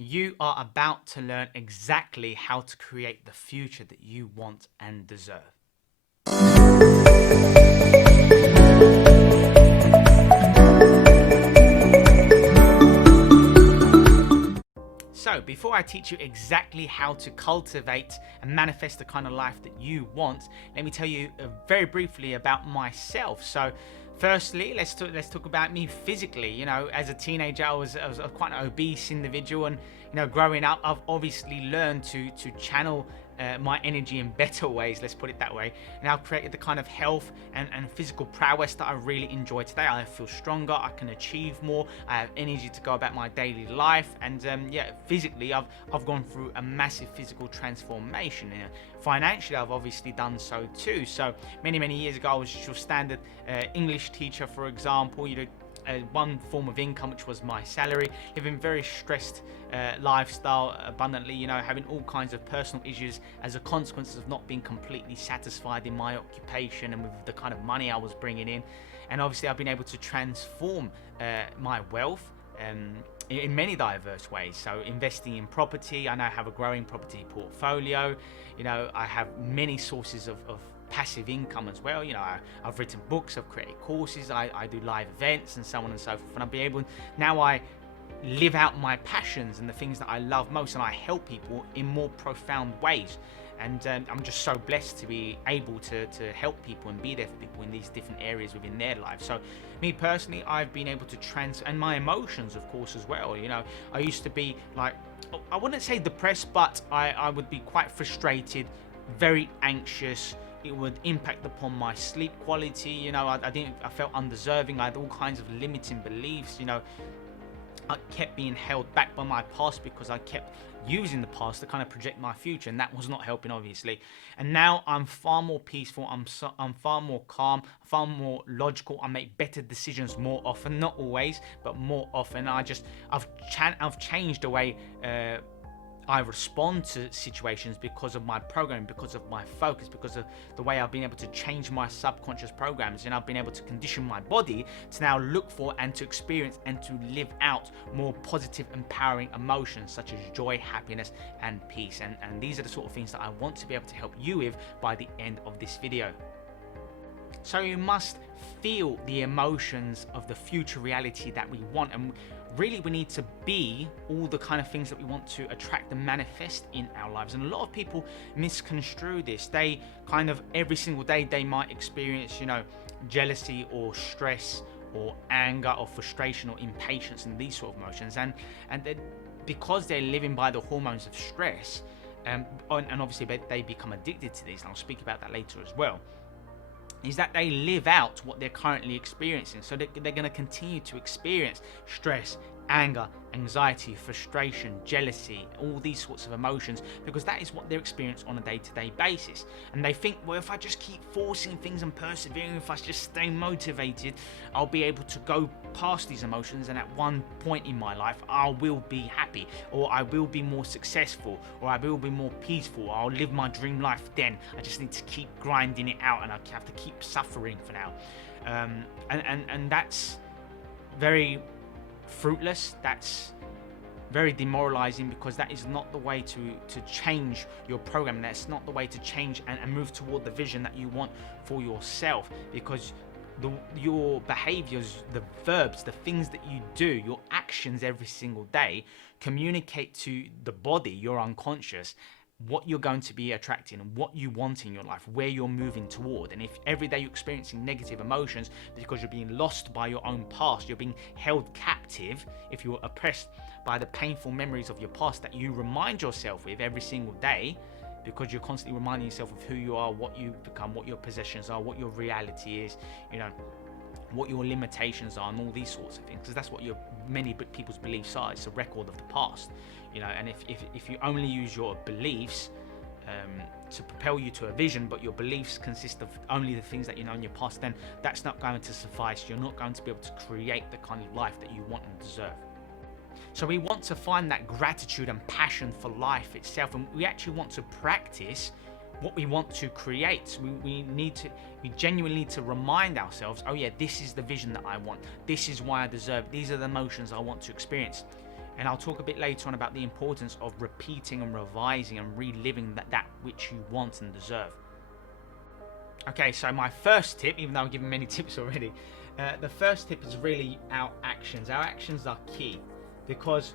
You are about to learn exactly how to create the future that you want and deserve. So, before I teach you exactly how to cultivate and manifest the kind of life that you want, let me tell you very briefly about myself. So, firstly, let's talk about me physically. You know, as a teenager, I was quite an obese individual, and growing up, I've obviously learned to channel my energy in better ways, let's put it that way, and I've created the kind of health and physical prowess that I really enjoy today. I feel stronger, I can achieve more, I have energy to go about my daily life, and physically I've gone through a massive physical transformation. Financially, I've obviously done so too. So many years ago, I was just your standard English teacher, for example. One form of income, which was my salary, living very stressed lifestyle abundantly, having all kinds of personal issues as a consequence of not being completely satisfied in my occupation and with the kind of money I was bringing in. And obviously I've been able to transform my wealth in many diverse ways. So investing in property, I now have a growing property portfolio. I have many sources of passive income as well. I've written books, I've created courses, I do live events and so on and so forth, and I'll be able, now I live out my passions and the things that I love most, and I help people in more profound ways. And I'm just so blessed to be able to help people and be there for people in these different areas within their lives. So me personally, I've been able to and my emotions, of course, as well. I used to be like, I wouldn't say depressed, but I would be quite frustrated, very anxious. It would impact upon my sleep quality. I felt undeserving. I had all kinds of limiting beliefs. I kept being held back by my past because I kept using the past to kind of project my future, and that was not helping, obviously. And now I'm far more peaceful. I'm far more calm, far more logical. I make better decisions more often, not always, but more often. I've changed the way I respond to situations because of my programming, because of my focus, because of the way I've been able to change my subconscious programs, and I've been able to condition my body to now look for and to experience and to live out more positive, empowering emotions such as joy, happiness, and peace. And these are the sort of things that I want to be able to help you with by the end of this video. So you must feel the emotions of the future reality that we want, and really we need to be all the kind of things that we want to attract and manifest in our lives. And a lot of people misconstrue this. They kind of every single day they might experience jealousy or stress or anger or frustration or impatience and these sort of emotions, and because they're living by the hormones of stress, and obviously they become addicted to these, and I'll speak about that later as well, is that they live out what they're currently experiencing. So they're going to continue to experience stress, anger, anxiety, frustration, jealousy, all these sorts of emotions, because that is what they're experiencing on a day-to-day basis. And they think, well, if I just keep forcing things and persevering, if I just stay motivated, I'll be able to go past these emotions, and at one point in my life I will be happy, or I will be more successful, or I will be more peaceful, or I'll live my dream life then. I just need to keep grinding it out, and I have to keep suffering for now. And that's very fruitless. That's very demoralizing, because that is not the way to change your program. That's not the way to change and move toward the vision that you want for yourself, because your behaviors, the verbs, the things that you do, your actions every single day communicate to the body, your unconscious, what you're going to be attracting and what you want in your life, where you're moving toward. And if every day you're experiencing negative emotions because you're being lost by your own past, you're being held captive, if you're oppressed by the painful memories of your past that you remind yourself with every single day, because you're constantly reminding yourself of who you are, what you become, what your possessions are, what your reality is, what your limitations are, and all these sorts of things, because that's what many people's beliefs are. It's a record of the past, and if you only use your beliefs to propel you to a vision, but your beliefs consist of only the things that you know in your past, then that's not going to suffice. You're not going to be able to create the kind of life that you want and deserve. So we want to find that gratitude and passion for life itself, and we actually want to practice what we want to create. We genuinely need to remind ourselves, oh yeah, this is the vision that I want. This is why I deserve. These are the emotions I want to experience. And I'll talk a bit later on about the importance of repeating and revising and reliving that which you want and deserve. Okay, so my first tip, even though I've given many tips already, the first tip is really our actions. Our actions are key because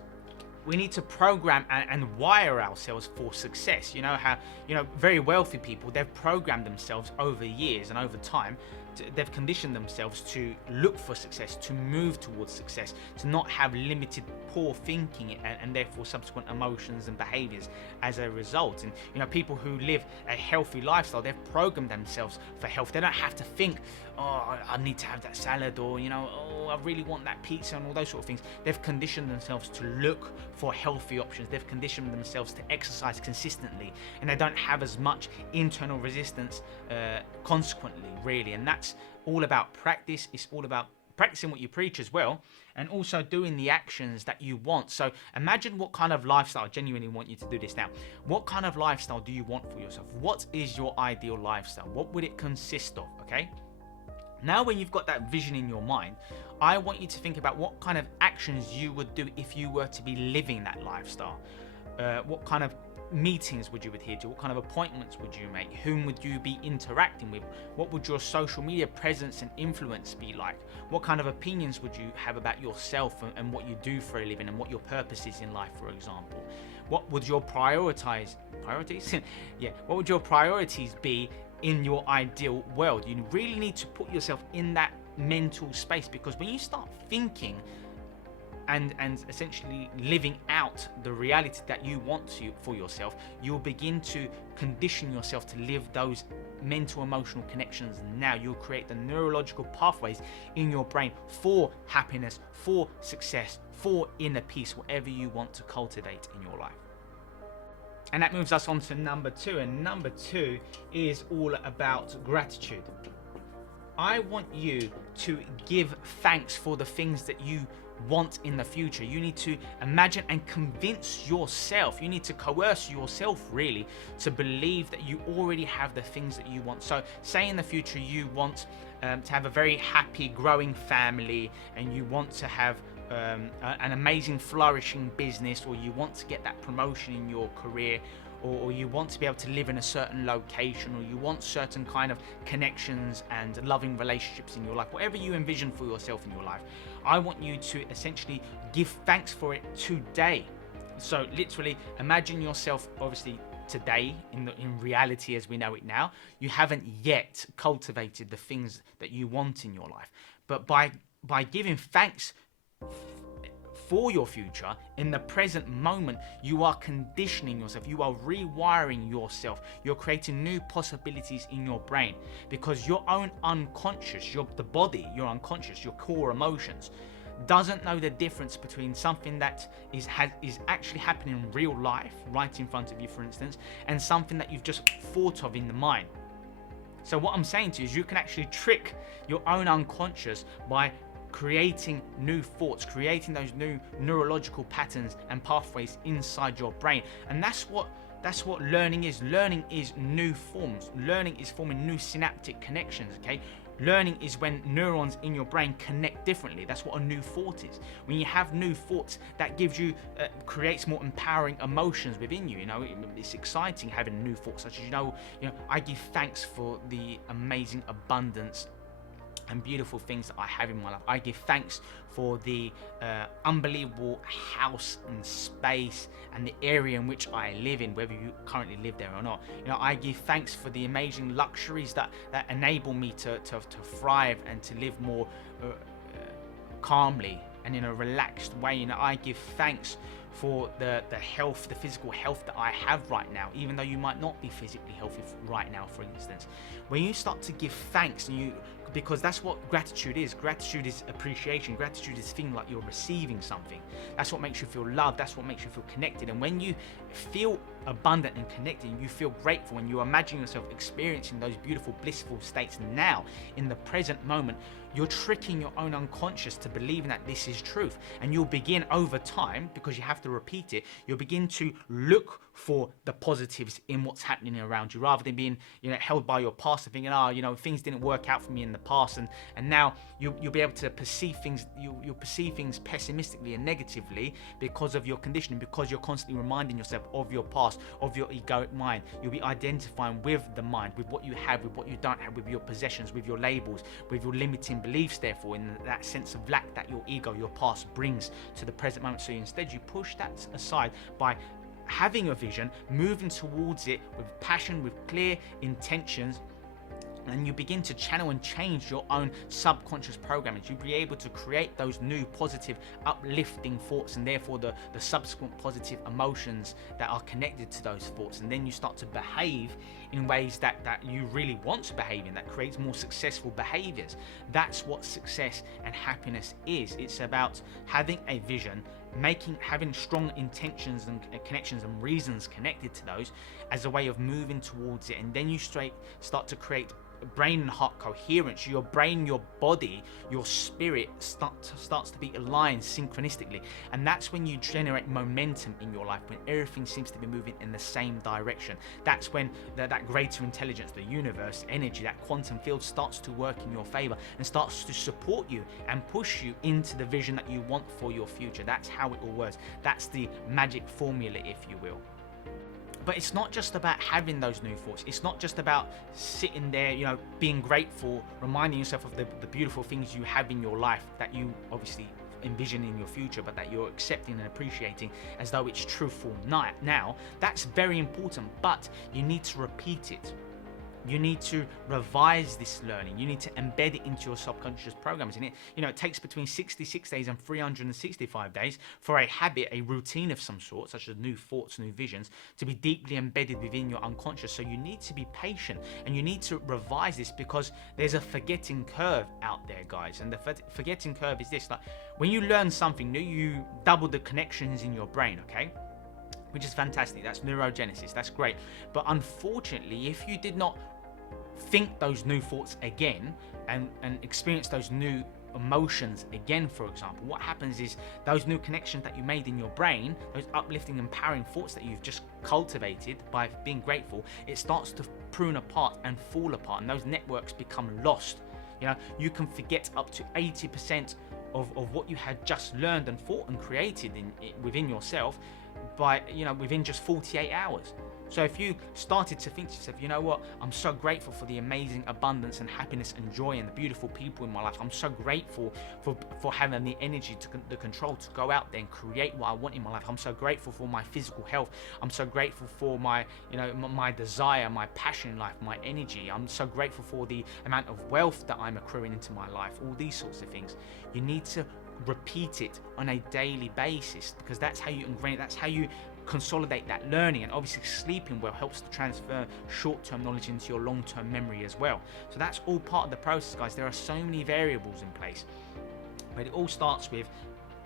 we need to program and wire ourselves for success. You know how, very wealthy people, they've programmed themselves over years and over time. They've conditioned themselves to look for success, to move towards success, to not have limited poor thinking and therefore subsequent emotions and behaviors as a result. And people who live a healthy lifestyle, they've programmed themselves for health. They don't have to think, oh, I need to have that salad, or oh, I really want that pizza, and all those sort of things. They've conditioned themselves to look for healthy options. They've conditioned themselves to exercise consistently, and they don't have as much internal resistance consequently, really. And that's all about practice. It's all about practicing what you preach as well, and also doing the actions that you want. So imagine what kind of lifestyle, I genuinely want you to do this now. What kind of lifestyle do you want for yourself? What is your ideal lifestyle? What would it consist of? Okay. Now, when you've got that vision in your mind, I want you to think about what kind of actions you would do if you were to be living that lifestyle. What kind of meetings would you adhere to? What kind of appointments would you make? Whom would you be interacting with? What would your social media presence and influence be like? What kind of opinions would you have about yourself and what you do for a living and what your purpose is in life, for example? What would your priorities? Yeah. What would your priorities be in your ideal world? You really need to put yourself in that mental space, because when you start thinking and essentially living out the reality that you want to for yourself, you'll begin to condition yourself to live those mental emotional connections. Now you'll create the neurological pathways in your brain for happiness, for success, for inner peace, whatever you want to cultivate in your life. And that moves us on to number 2, and number 2 is all about gratitude. I want you to give thanks for the things that you want in the future. You need to imagine and convince yourself, you need to coerce yourself really to believe that you already have the things that you want. So say in the future you want to have a very happy growing family, and you want to have an amazing flourishing business, or you want to get that promotion in your career, or you want to be able to live in a certain location, or you want certain kind of connections and loving relationships in your life, whatever you envision for yourself in your life, I want you to essentially give thanks for it today. So literally imagine yourself, obviously today, in reality as we know it now, you haven't yet cultivated the things that you want in your life, but by giving thanks for your future in the present moment, you are conditioning yourself, you are rewiring yourself, you're creating new possibilities in your brain, because your own unconscious, the body, your unconscious, your core emotions, doesn't know the difference between something that is actually happening in real life, right in front of you, for instance, and something that you've just thought of in the mind. So what I'm saying to you is you can actually trick your own unconscious by creating new thoughts, creating those new neurological patterns and pathways inside your brain. And that's what learning is. Learning is new forms. Learning is forming new synaptic connections, okay? Learning is when neurons in your brain connect differently. That's what a new thought is. When you have new thoughts, that gives you, creates more empowering emotions within you. It's exciting having new thoughts, such as, I give thanks for the amazing abundance and beautiful things that I have in my life. I give thanks for the unbelievable house and space and the area in which I live in, whether you currently live there or not. I give thanks for the amazing luxuries that enable me to thrive and to live more calmly and in a relaxed way. I give thanks for the health, the physical health that I have right now, even though you might not be physically healthy right now, for instance. When you start to give thanks, because that's what gratitude is. Gratitude is appreciation. Gratitude is feeling like you're receiving something. That's what makes you feel loved. That's what makes you feel connected. And when you feel abundant and connected, you feel grateful, and you imagine yourself experiencing those beautiful, blissful states now, in the present moment, you're tricking your own unconscious to believing that this is truth. And you'll begin over time, because you have have to repeat it, you'll begin to look for the positives in what's happening around you, rather than being, held by your past and thinking, things didn't work out for me in the past, and now you'll be able to perceive things. You'll perceive things pessimistically and negatively because of your conditioning, because you're constantly reminding yourself of your past, of your egoic mind. You'll be identifying with the mind, with what you have, with what you don't have, with your possessions, with your labels, with your limiting beliefs, therefore, in that sense of lack that your ego, your past, brings to the present moment. So instead you push that aside by having a vision, moving towards it with passion, with clear intentions, and you begin to channel and change your own subconscious programming. You'll be able to create those new positive, uplifting thoughts, and therefore the subsequent positive emotions that are connected to those thoughts. And then you start to behave in ways that you really want to behave in, that creates more successful behaviors. That's what success and happiness is. It's about having a vision, having strong intentions and connections and reasons connected to those as a way of moving towards it. And then you start to create brain and heart coherence. Your brain, your body, your spirit starts to be aligned synchronistically, and that's when you generate momentum in your life, when everything seems to be moving in the same direction. That's when that greater intelligence, the universe, energy, that quantum field starts to work in your favor and starts to support you and push you into the vision that you want for your future. That's how it all works. That's the magic formula, if you will. But it's not just about having those new thoughts. It's not just about sitting there, being grateful, reminding yourself of the beautiful things you have in your life that you obviously envision in your future, but that you're accepting and appreciating as though it's truthful now. That's very important, but you need to repeat it. You need to revise this learning. You need to embed it into your subconscious programs. And it takes between 66 days and 365 days for a habit, a routine of some sort, such as new thoughts, new visions, to be deeply embedded within your unconscious. So you need to be patient, and you need to revise this, because there's a forgetting curve out there, guys. And the forgetting curve is this: like, when you learn something new, you double the connections in your brain, okay? Which is fantastic. That's neurogenesis. That's great. But unfortunately, if you did not think those new thoughts again and experience those new emotions again, for example, what happens is those new connections that you made in your brain, those uplifting, empowering thoughts that you've just cultivated by being grateful, it starts to prune apart and fall apart, and those networks become lost. You can forget up to 80% of what you had just learned and thought and created within yourself by within just 48 hours. So if you started to think to yourself, you know what, I'm so grateful for the amazing abundance and happiness and joy and the beautiful people in my life. I'm so grateful for having the energy, the control to go out there and create what I want in my life. I'm so grateful for my physical health. I'm so grateful for my desire, my passion in life, my energy. I'm so grateful for the amount of wealth that I'm accruing into my life, all these sorts of things. You need to repeat it on a daily basis, because that's how you ingrain it. That's how you consolidate that learning. And obviously sleeping well helps to transfer short-term knowledge into your long-term memory as well. So that's all part of the process, guys. There are so many variables in place, but it all starts with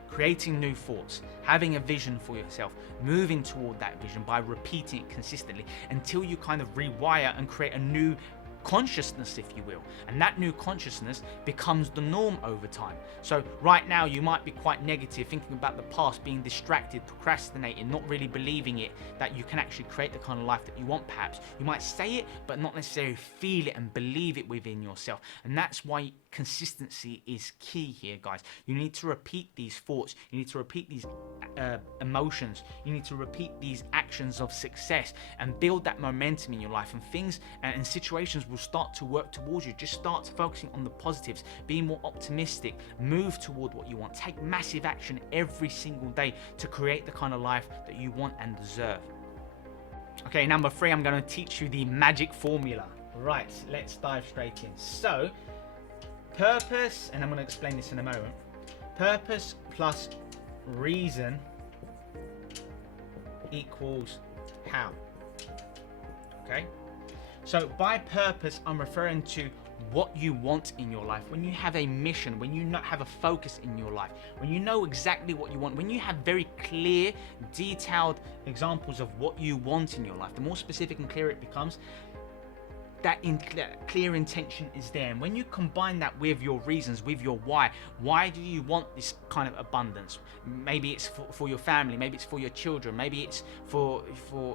creating new thoughts, having a vision for yourself, moving toward that vision by repeating it consistently until you kind of rewire and create a new consciousness, if you will, and that new consciousness becomes the norm over time. So right now you might be quite negative, thinking about the past, being distracted, procrastinating, not really believing it, that you can actually create the kind of life that you want. Perhaps you might say it but not necessarily feel it and believe it within yourself, and that's why consistency is key here, guys. You need to repeat these thoughts, you need to repeat these emotions, you need to repeat these actions of success and build that momentum in your life, and things and situations will start to work towards you. Just start focusing on the positives, being more optimistic, move toward what you want, take massive action every single day to create the kind of life that you want and deserve. Okay, number 3, I'm going to teach you the magic formula. Right, let's dive straight in. So, purpose, and I'm going to explain this in a moment, purpose plus reason equals how. Okay? So by purpose, I'm referring to what you want in your life. When you have a mission, when you have a focus in your life, when you know exactly what you want, when you have very clear, detailed examples of what you want in your life, the more specific and clear it becomes, that clear intention is there. And when you combine that with your reasons, with your why do you want this kind of abundance? Maybe it's for your family, maybe it's for your children, maybe it's for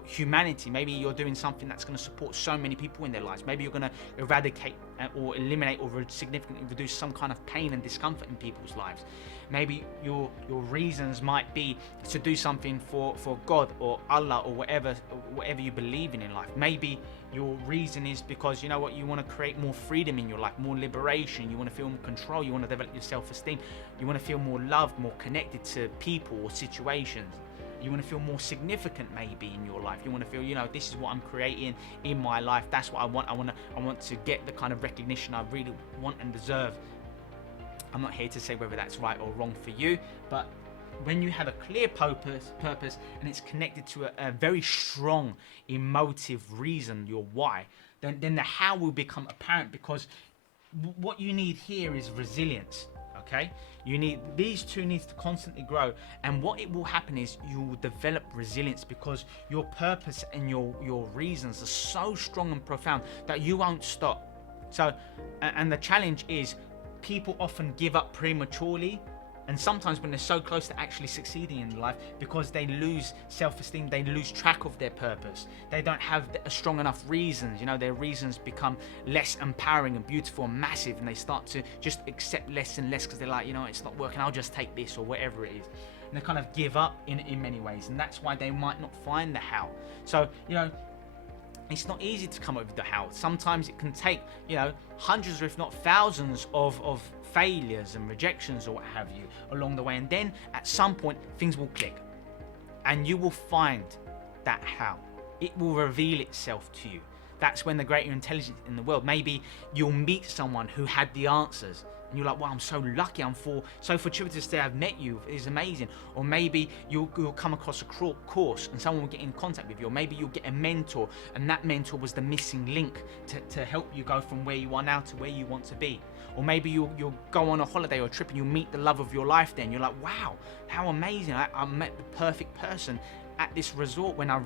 humanity, maybe you're doing something that's going to support so many people in their lives, maybe you're going to eradicate or eliminate or significantly reduce some kind of pain and discomfort in people's lives. Maybe your reasons might be to do something for God or Allah or whatever you believe in life. Maybe your reason is because you know what, you want to create more freedom in your life, more liberation, you want to feel more control, you want to develop your self-esteem, you want to feel more loved, more connected to people or situations. You want to feel more significant maybe in your life. You want to feel, you know, this is what I'm creating in my life. That's what I want. I want to get the kind of recognition I really want and deserve. I'm not here to say whether that's right or wrong for you, but when you have a clear purpose and it's connected to a very strong emotive reason, your why, then the how will become apparent, because what you need here is resilience. Okay, these two needs to constantly grow, and what it will happen is you will develop resilience because your purpose and your reasons are so strong and profound that you won't stop. So, and the challenge is people often give up prematurely, and sometimes when they're so close to actually succeeding in life, because they lose self-esteem, they lose track of their purpose. They don't have a strong enough reasons. You know, their reasons become less empowering and beautiful and massive, and they start to just accept less and less because they're like, you know, it's not working, I'll just take this or whatever it is. And they kind of give up in many ways, and that's why they might not find the how. So, you know, it's not easy to come up with the how. Sometimes it can take, you know, hundreds or if not thousands of failures and rejections or what have you along the way, and then at some point things will click and you will find that how. It will reveal itself to you. That's when the greater intelligence in the world, maybe you'll meet someone who had the answers and you're like, wow, I'm so lucky, I'm so fortuitous to have met you, it's amazing. Or maybe you'll come across a course and someone will get in contact with you, or maybe you'll get a mentor and that mentor was the missing link to help you go from where you are now to where you want to be. Or maybe you'll go on a holiday or a trip and you'll meet the love of your life then. You're like, wow, how amazing, I met the perfect person at this resort when I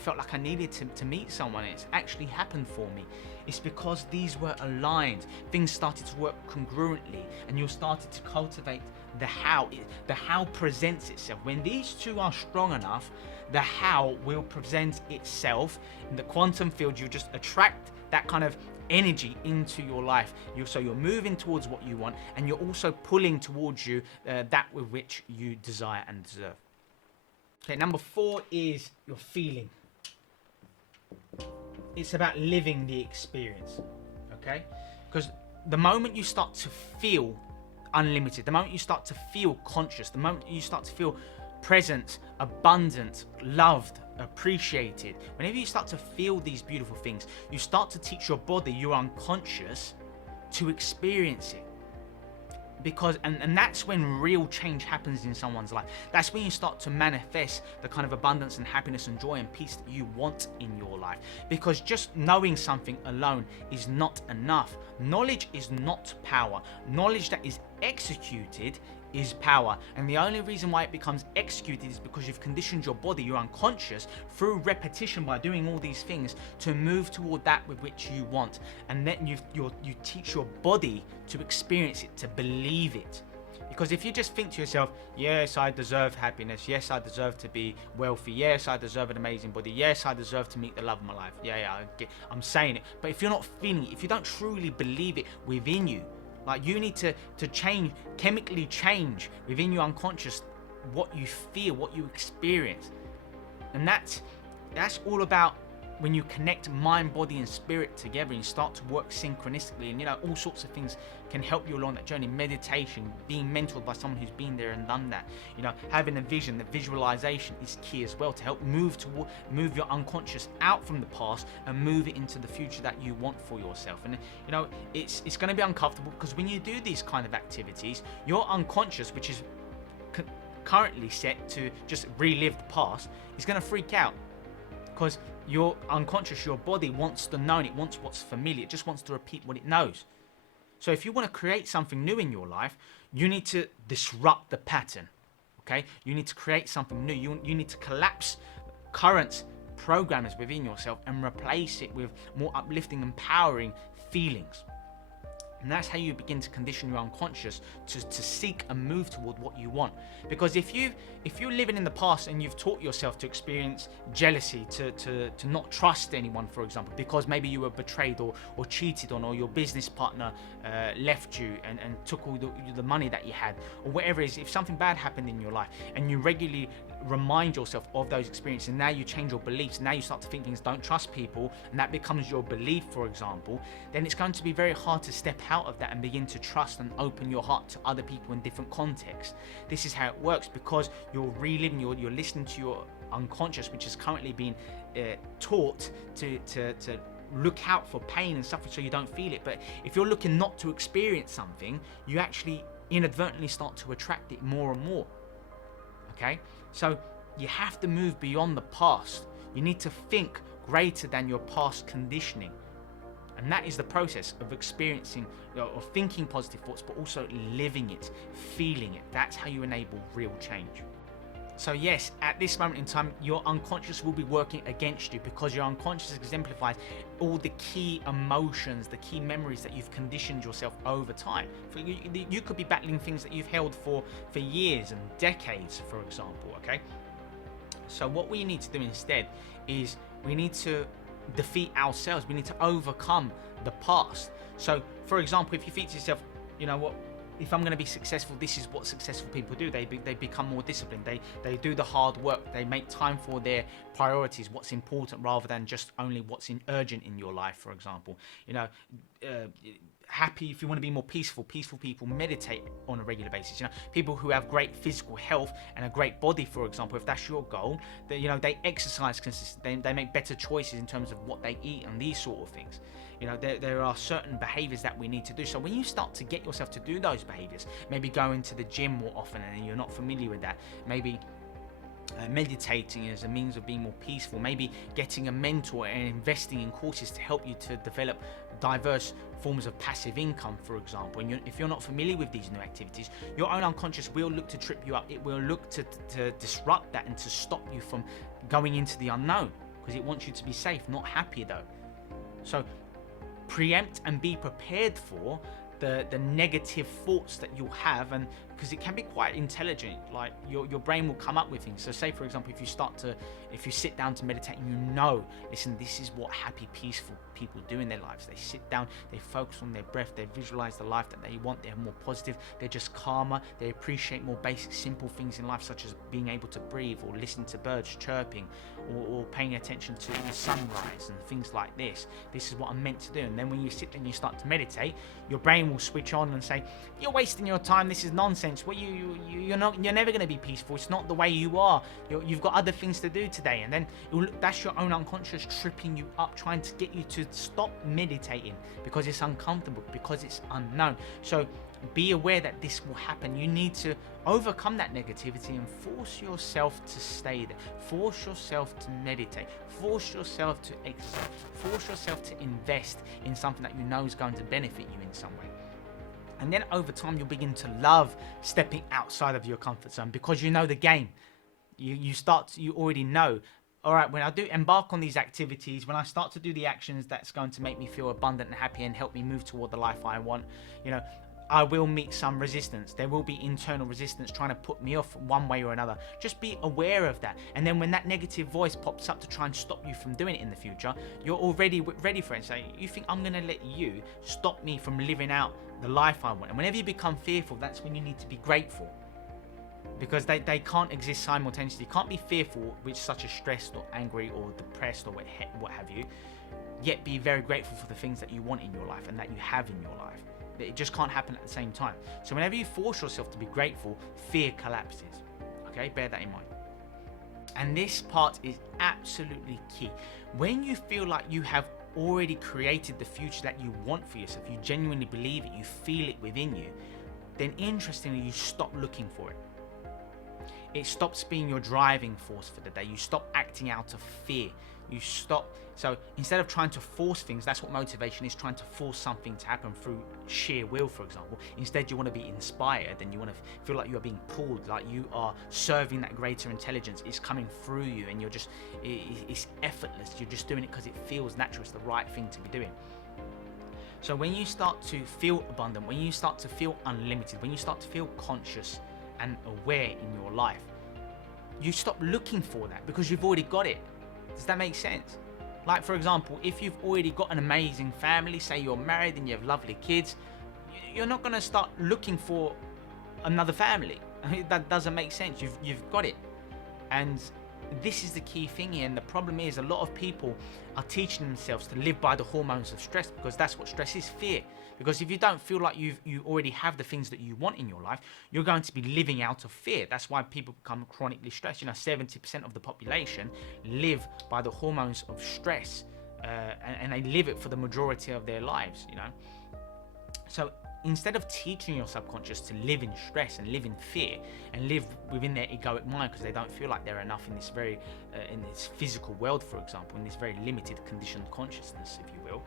felt like I needed to meet someone. It's actually happened for me. It's because these were aligned. Things started to work congruently and you started to cultivate the how. The how presents itself. When these two are strong enough, the how will present itself. In the quantum field, you just attract that kind of energy into your life. So you're moving towards what you want, and you're also pulling towards you that with which you desire and deserve. Okay, number 4 is your feeling. It's about living the experience, okay? Because the moment you start to feel unlimited, the moment you start to feel conscious, the moment you start to feel present, abundant, loved, appreciated, whenever you start to feel these beautiful things, you start to teach your body, your unconscious, to experience it. Because and that's when real change happens in someone's life. That's when you start to manifest the kind of abundance and happiness and joy and peace that you want in your life. Because just knowing something alone is not enough. Knowledge is not power. Knowledge that is executed is power, and the only reason why it becomes executed is because you've conditioned your body, your unconscious, through repetition by doing all these things to move toward that with which you want. And then you teach your body to experience it, to believe it. Because if you just think to yourself, yes, I deserve happiness, yes, I deserve to be wealthy, yes, I deserve an amazing body, yes, I deserve to meet the love of my life, I'm saying it, but if you're not feeling it, if you don't truly believe it within you, like you need to change, chemically change within your unconscious what you feel, what you experience. And that's all about when you connect mind, body and spirit together and you start to work synchronistically, and all sorts of things can help you along that journey. Meditation, being mentored by someone who's been there and done that, having a vision, the visualization is key as well to help move your unconscious out from the past and move it into the future that you want for yourself. And it's going to be uncomfortable because when you do these kind of activities, your unconscious, which is currently set to just relive the past, is going to freak out. Because your unconscious, your body wants the known, it wants what's familiar, it just wants to repeat what it knows. So if you want to create something new in your life, you need to disrupt the pattern, okay? You need to create something new. You need to collapse current programs within yourself and replace it with more uplifting, empowering feelings. And that's how you begin to condition your unconscious to seek and move toward what you want. Because if you're living in the past and you've taught yourself to experience jealousy, to not trust anyone, for example, because maybe you were betrayed or cheated on, or your business partner left you and took all the money that you had, or whatever it is, if something bad happened in your life and you regularly remind yourself of those experiences, and now you change your beliefs, now you start to think things, don't trust people, and that becomes your belief, for example, then it's going to be very hard to step out of that and begin to trust and open your heart to other people in different contexts. This is how it works, because you're reliving, you're listening to your unconscious, which is currently being taught to look out for pain and suffering so you don't feel it. But if you're looking not to experience something, you actually inadvertently start to attract it more and more. Okay, so you have to move beyond the past. You need to think greater than your past conditioning, and that is the process of experiencing or thinking positive thoughts, but also living it, feeling it. That's how you enable real change. So yes, at this moment in time, your unconscious will be working against you, because your unconscious exemplifies all the key emotions, the key memories that you've conditioned yourself over time. You could be battling things that you've held for years and decades, for example, okay? So what we need to do instead is we need to defeat ourselves. We need to overcome the past. So, for example, if you think to yourself, you know what, if I'm going to be successful, this is what successful people do. They become more disciplined. They do the hard work. They make time for their priorities, what's important, rather than just only what's urgent in your life, for example. You know, happy, if you want to be more peaceful people meditate on a regular basis. You know, people who have great physical health and a great body, for example, if that's your goal, they exercise consistently. They make better choices in terms of what they eat and these sort of things. You know, there are certain behaviors that we need to do. So when you start to get yourself to do those behaviors, maybe going to the gym more often and you're not familiar with that, maybe meditating as a means of being more peaceful, maybe getting a mentor and investing in courses to help you to develop diverse forms of passive income, for example. And if you're not familiar with these new activities, your own unconscious will look to trip you up. It will look to disrupt that and to stop you from going into the unknown, because it wants you to be safe, not happy though. So preempt and be prepared for the negative thoughts that you'll have, and because it can be quite intelligent, like your brain will come up with things. So say, for example, if you sit down to meditate and you know, listen, this is what happy, peaceful people do in their lives. They sit down, they focus on their breath, they visualize the life that they want, they're more positive, they're just calmer, they appreciate more basic, simple things in life, such as being able to breathe, or listen to birds chirping, or paying attention to the sunrise and things like this. This is what I'm meant to do. And then when you sit and you start to meditate, your brain will switch on and say, you're wasting your time, this is nonsense. Well, you're never going to be peaceful. It's not the way you are. You've got other things to do today. And then that's your own unconscious tripping you up, trying to get you to stop meditating, because it's uncomfortable, because it's unknown. So be aware that this will happen. You need to overcome that negativity and force yourself to stay there. Force yourself to meditate. Force yourself to exercise. Force yourself to invest in something that you know is going to benefit you in some way. And then over time, you'll begin to love stepping outside of your comfort zone, because you know the game. You already know, all right, when I do embark on these activities, when I start to do the actions that's going to make me feel abundant and happy and help me move toward the life I want, I will meet some resistance. There will be internal resistance trying to put me off one way or another. Just be aware of that. And then when that negative voice pops up to try and stop you from doing it in the future, you're already ready for it. So you think, I'm going to let you stop me from living out the life I want. And whenever you become fearful, that's when you need to be grateful. Because they can't exist simultaneously. You can't be fearful, which such as stressed or angry or depressed or what have you, yet be very grateful for the things that you want in your life and that you have in your life. It just can't happen at the same time. So whenever you force yourself to be grateful, fear collapses. Okay, bear that in mind. And this part is absolutely key. When you feel like you have already created the future that you want for yourself, you genuinely believe it, you feel it within you, then interestingly, you stop looking for it. it stops being your driving force for the day. You stop acting out of fear. You stop. So instead of trying to force things, that's what motivation is, trying to force something to happen through sheer will, for example. Instead, you want to be inspired, and you want to feel like you are being pulled, like you are serving that greater intelligence. It's coming through you, and it's effortless. You're just doing it because it feels natural. It's the right thing to be doing. So when you start to feel abundant, when you start to feel unlimited, when you start to feel conscious and aware in your life, you stop looking for that because you've already got it. Does that make sense? Like, for example, if you've already got an amazing family, say you're married and you have lovely kids, you're not going to start looking for another family. That doesn't make sense. You've got it. And this is the key thing here. And the problem is, a lot of people are teaching themselves to live by the hormones of stress, because that's what stress is, fear. Because if you don't feel like you already have the things that you want in your life, you're going to be living out of fear. That's why people become chronically stressed. 70% of the population live by the hormones of stress, and they live it for the majority of their lives. So instead of teaching your subconscious to live in stress and live in fear and live within their egoic mind because they don't feel like they're enough in this very in this physical world, for example, in this very limited conditioned consciousness, if you will,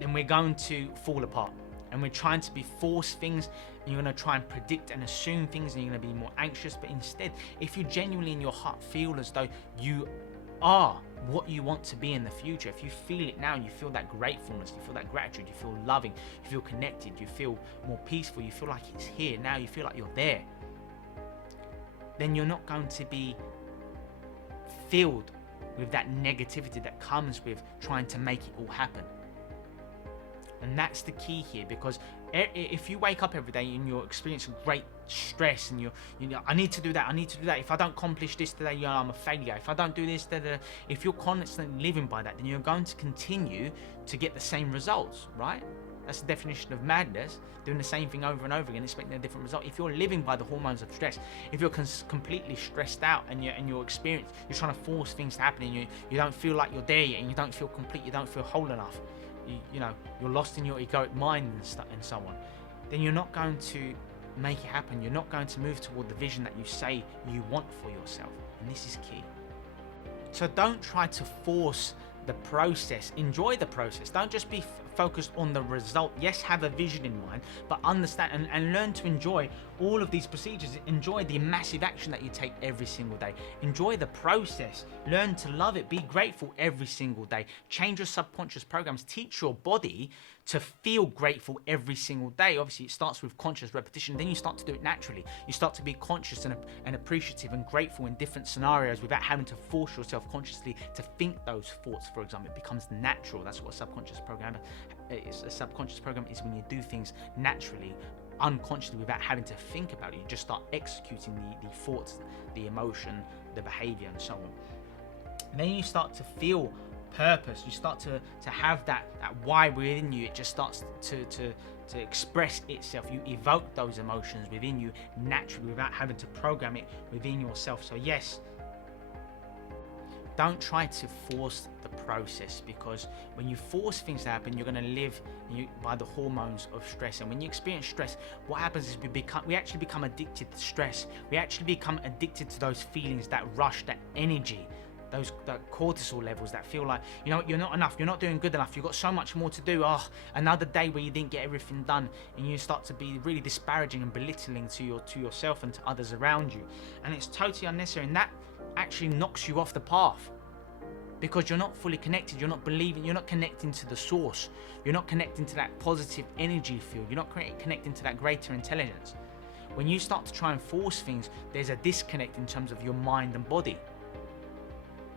then we're going to fall apart, and we're trying to be forced things, and you're going to try and predict and assume things, and you're going to be more anxious. But instead, if you genuinely in your heart feel as though you are what you want to be in the future, if you feel it now, you feel that gratefulness, you feel that gratitude, you feel loving, you feel connected, you feel more peaceful, you feel like it's here now, you feel like you're there, then you're not going to be filled with that negativity that comes with trying to make it all happen. And that's the key here, because if you wake up every day and you're experiencing great stress and I need to do that, if I don't accomplish this today, I'm a failure, if I don't do this, if you're constantly living by that, then you're going to continue to get the same results, right? That's the definition of madness, doing the same thing over and over again, expecting a different result. If you're living by the hormones of stress, if you're completely stressed out and you're trying to force things to happen, and you don't feel like you're there yet, and you don't feel complete, you don't feel whole enough, you're lost in your egoic mind and so on, then you're not going to make it happen. You're not going to move toward the vision that you say you want for yourself. And this is key. So don't try to force the process. Enjoy the process. Don't just be focused on the result. Yes, have a vision in mind, but understand and learn to enjoy all of these procedures. Enjoy the massive action that you take every single day. Enjoy the process. Learn to love it. Be grateful every single day. Change your subconscious programs. Teach your body to feel grateful every single day. Obviously, it starts with conscious repetition. Then you start to do it naturally. You start to be conscious and appreciative and grateful in different scenarios without having to force yourself consciously to think those thoughts, for example. It becomes natural. That's what a subconscious program is. A subconscious program is when you do things naturally, unconsciously, without having to think about it. You just start executing the thoughts, the emotion, the behavior, and so on. And then you start to feel purpose. You start to have that why within you. It just starts to express itself. You evoke those emotions within you naturally without having to program it within yourself. So yes, don't try to force the process, because when you force things to happen, you're going to live by the hormones of stress. And when you experience stress, what happens is we actually become addicted to stress. We actually become addicted to those feelings, that rush, that energy, that cortisol levels that feel like, you're not enough, you're not doing good enough, you've got so much more to do, another day where you didn't get everything done, and you start to be really disparaging and belittling to yourself and to others around you. And it's totally unnecessary, and that actually knocks you off the path, because you're not fully connected, you're not believing, you're not connecting to the source, you're not connecting to that positive energy field, you're not connecting to that greater intelligence. When you start to try and force things, there's a disconnect in terms of your mind and body.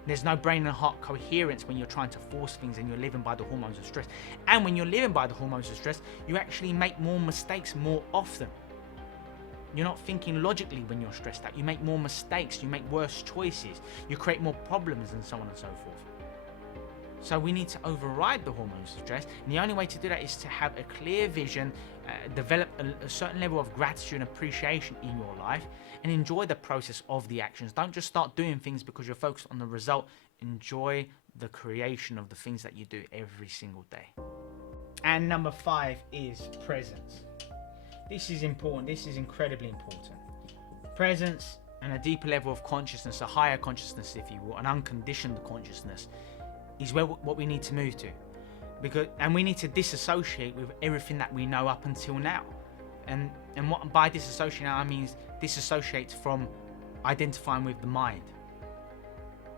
There's no brain and heart coherence when you're trying to force things and you're living by the hormones of stress. And when you're living by the hormones of stress, you actually make more mistakes more often. You're not thinking logically when you're stressed out. You make more mistakes, you make worse choices, you create more problems, and so on and so forth. So we need to override the hormones of stress, and the only way to do that is to have a clear vision, develop a certain level of gratitude and appreciation in your life, and enjoy the process of the actions. Don't just start doing things because you're focused on the result. Enjoy the creation of the things that you do every single day. And number 5 is presence. This is important. This is incredibly important. Presence and a deeper level of consciousness, a higher consciousness, if you will, an unconditioned consciousness, is what we need to move to. And we need to disassociate with everything that we know up until now. And what by disassociate I mean disassociate from identifying with the mind.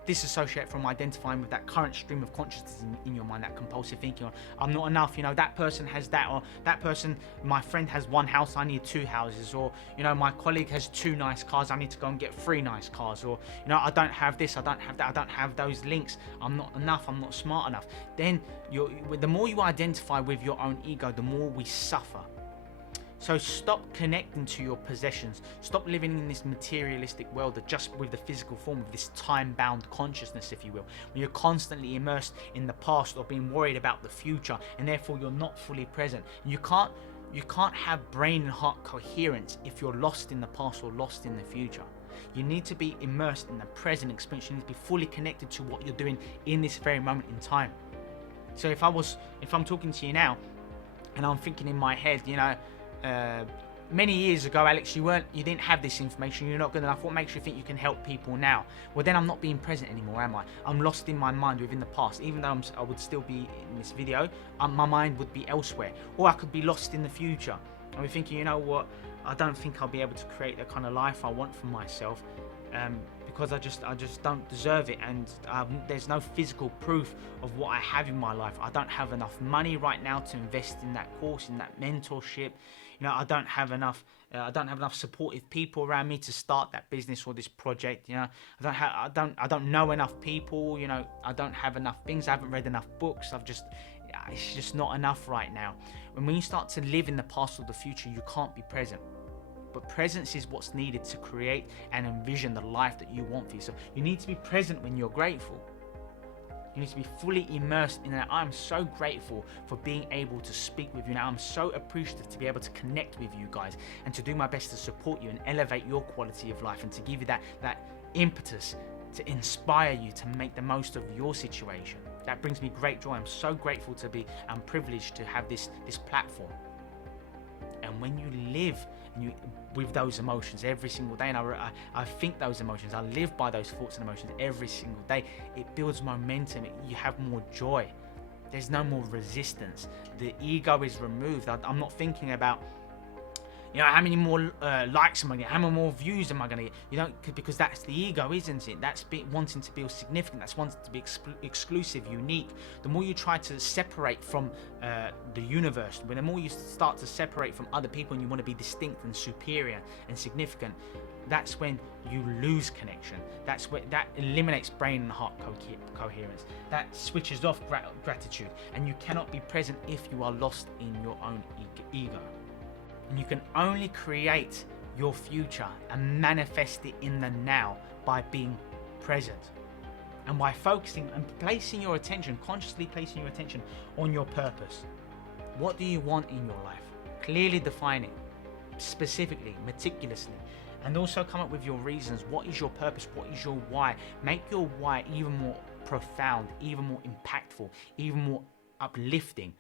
Disassociate from identifying with that current stream of consciousness in your mind, that compulsive thinking on, I'm not enough, that person has that, or that person, my friend has one house, I need 2 houses, or my colleague has 2 nice cars, I need to go and get 3 nice cars, or I don't have this, I don't have that, I don't have those links, I'm not enough, I'm not smart enough. Then the more you identify with your own ego, the more we suffer. So stop connecting to your possessions. Stop living in this materialistic world that just with the physical form of this time-bound consciousness, if you will, when you're constantly immersed in the past or being worried about the future, and therefore you're not fully present. You can't have brain and heart coherence if you're lost in the past or lost in the future. You need to be immersed in the present experience. You need to be fully connected to what you're doing in this very moment in time. So if I'm talking to you now, and I'm thinking in my head, many years ago, Alex, you didn't have this information, you're not good enough, what makes you think you can help people now? Well, then I'm not being present anymore, am I? I'm lost in my mind within the past. Even though I would still be in this video, my mind would be elsewhere. Or I could be lost in the future. I'll be thinking, you know what, I don't think I'll be able to create the kind of life I want for myself, because I just don't deserve it, and there's no physical proof of what I have in my life. I don't have enough money right now to invest in that course, in that mentorship. I don't have enough supportive people around me to start that business or this project. I don't know enough people. I don't have enough things. I haven't read enough books. It's just not enough right now. And when you start to live in the past or the future, you can't be present. But presence is what's needed to create and envision the life that you want for yourself. You need to be present when you're grateful. You need to be fully immersed in that. I'm so grateful for being able to speak with you now. I'm so appreciative to be able to connect with you guys and to do my best to support you and elevate your quality of life and to give you that impetus to inspire you to make the most of your situation. That brings me great joy. I'm so grateful I'm privileged to have this platform. And when you live with those emotions every single day, and I think those emotions, I live by those thoughts and emotions every single day, it builds momentum. You have more joy. There's no more resistance. The ego is removed. I'm not thinking about how many more likes am I going to get? How many more views am I going to get? Because that's the ego, isn't it? That's wanting to be significant. That's wanting to be exclusive, unique. The more you try to separate from the universe, the more you start to separate from other people and you want to be distinct and superior and significant, that's when you lose connection. That eliminates brain and heart coherence. That switches off gratitude. And you cannot be present if you are lost in your own ego. And you can only create your future and manifest it in the now by being present and by focusing and placing your attention, consciously placing your attention on your purpose. What do you want in your life? Clearly define it, specifically, meticulously, and also come up with your reasons. What is your purpose? What is your why? Make your why even more profound, even more impactful, even more uplifting,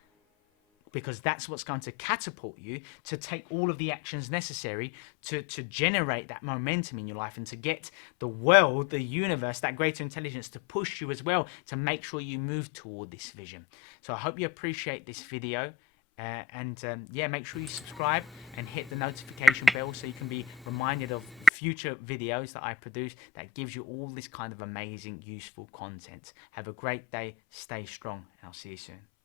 because that's what's going to catapult you to take all of the actions necessary to generate that momentum in your life and to get the world, the universe, that greater intelligence to push you as well to make sure you move toward this vision. So I hope you appreciate this video. Make sure you subscribe and hit the notification bell so you can be reminded of future videos that I produce that gives you all this kind of amazing, useful content. Have a great day, stay strong, and I'll see you soon.